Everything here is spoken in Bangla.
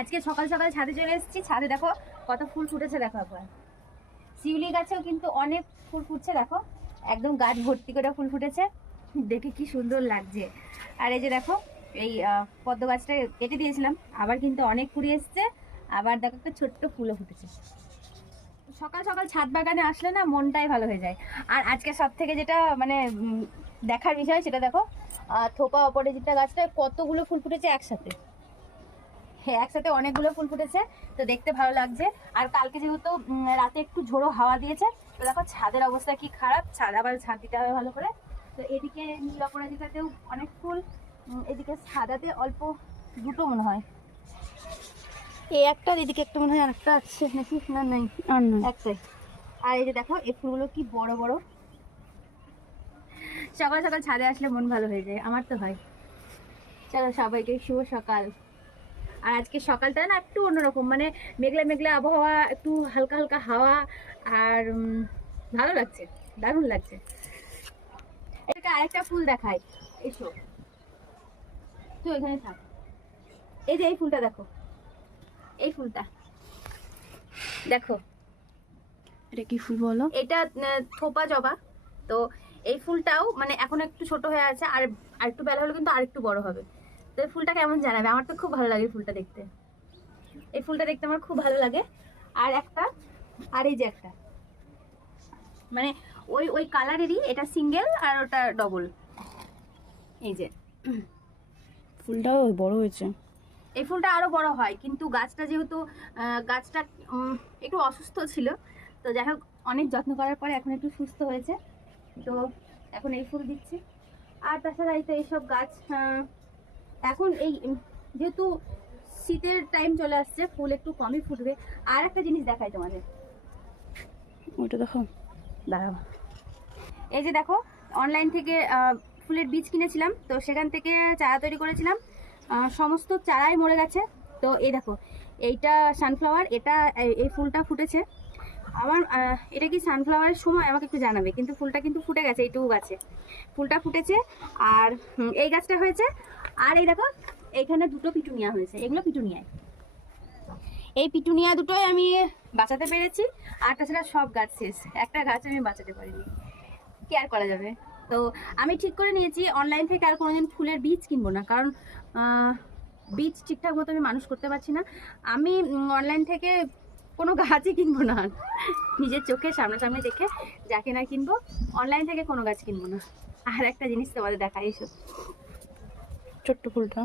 আজকে সকাল সকাল ছাদে চলে এসেছি। ছাদে দেখো কত ফুল ফুটেছে, দেখো একবার। শিউলি গাছেও কিন্তু অনেক ফুল ফুটছে, দেখো একদম গাছ ভর্তি করে ফুল ফুটেছে, দেখে কি সুন্দর লাগছে। আর এই যে দেখো এই পদ্ম গাছটা কেটে দিয়েছিলাম, আবার কিন্তু অনেক কুড়ি এসছে, আবার দেখো একটা ছোট্ট ফুলও ফুটেছে। সকাল সকাল ছাদ বাগানে আসলে না মনটাই ভালো হয়ে যায়। আর আজকে সব থেকে যেটা মানে দেখার বিষয় সেটা দেখো, থোপা অপরাজিতা গাছটায় কতগুলো ফুল ফুটেছে একসাথে। হ্যাঁ, একসাথে অনেকগুলো ফুল ফুটেছে, তো দেখতে ভালো লাগছে। আর কালকে যেহেতু রাতে একটু ঝোড়ো হাওয়া দিয়েছে, তো দেখো ছাদের অবস্থা কি খারাপ, ছাদ আবার ছাদ দিতে হবে ভালো করে। তো এদিকে নীল অপরাজিতাতেও অনেক ফুল, এদিকে সাদাতে অল্প দুটো মনে হয়, এই একটা, এদিকে একটা মনে হয় আর একটা আছে নাকি, না নেই, আর না একটাই। আর এই যে দেখো এই ফুলগুলো কি বড় বড়। সকাল সকাল ছাদে আসলে মন ভালো হয়ে যায়, আমার তো হয়। চলো সবাইকে শুভ সকাল। আর আজকে সকালটা না একটু অন্যরকম, মানে মেঘলা মেঘলা আবহাওয়া, একটু হালকা হালকা হাওয়া, আর ভালো লাগছে, দারুণ লাগছে। এটাকে আরেকটা ফুল দেখাই, এসো তুই এখানে থাক। এই যে এই ফুলটা দেখো, এই ফুলটা দেখো, এটা কি ফুল বলো? এটা থোপা জবা। তো এই ফুলটাও মানে এখন একটু ছোট হয়ে আছে, আর আরেকটু বেলা হলে কিন্তু আরেকটু বড় হবে। তো এই ফুলটা কেমন জানাবে, আমার তো খুব ভালো লাগে ফুলটা দেখতে, এই ফুলটা দেখতে আমার খুব ভালো লাগে। আর একটা, আর এই যে একটা, মানে ওই ওই কালারেরই, এটা সিঙ্গেল আর ওটা ডবল। এই যে ফুলটাও বড় হয়েছে। এই ফুলটা আরো বড় হয়, কিন্তু গাছটা যেহেতু গাছটা একটু অসুস্থ ছিল, তো যাই হোক অনেক যত্ন করার পরে এখন একটু সুস্থ হয়েছে, তো এখন এই ফুল দিচ্ছি। আর তাছাড়া এই তো এইসব গাছ এখন এই যেহেতু শীতের টাইম চলে আসছে, ফুল একটু কমই ফুটবে। আর একটা জিনিস দেখাই তোমাদের, ওইটা দেখো, দাঁড়াও। এই যে দেখো, অনলাইন থেকে ফুলের বীজ কিনেছিলাম, তো সেখান থেকে চারা তৈরি করেছিলাম, সমস্ত চারাই মরে গেছে। তো এই দেখো, এইটা সানফ্লাওয়ার, এটা এই ফুলটা ফুটেছে। আমার এটা কি সানফ্লাওয়ারের সময় আমাকে একটু জানাবে, কিন্তু ফুলটা কিন্তু ফুটে গেছে, এইটুকু গাছে ফুলটা ফুটেছে। আর এই গাছটা হয়েছে। আর এই দেখো এইখানে দুটো পিটুনিয়া হয়েছে, এগুলো পিটুনিয়ায়, এই পিটুনিয়া দুটোই আমি বাঁচাতে পেরেছি। আর তাছাড়া সব গাছ শেষ, একটা গাছ আমি বাঁচাতে পারিনি, কি আর করা যাবে। তো আমি ঠিক করে নিয়েছি অনলাইন থেকে আর কোনোদিন ফুলের বীজ কিনবো না, কারণ বীজ ঠিকঠাক মতো আমি মানুষ করতে পারছি না। আমি অনলাইন থেকে কোনো গাছই কিনবো না, নিজের চোখে সামনাসামনি দেখে যা কেনা কিনবো, অনলাইন থেকে কোনো গাছ কিনবো না। আর একটা জিনিস তোমাদের দেখাই, এসো, ছোট্ট ফুলটা।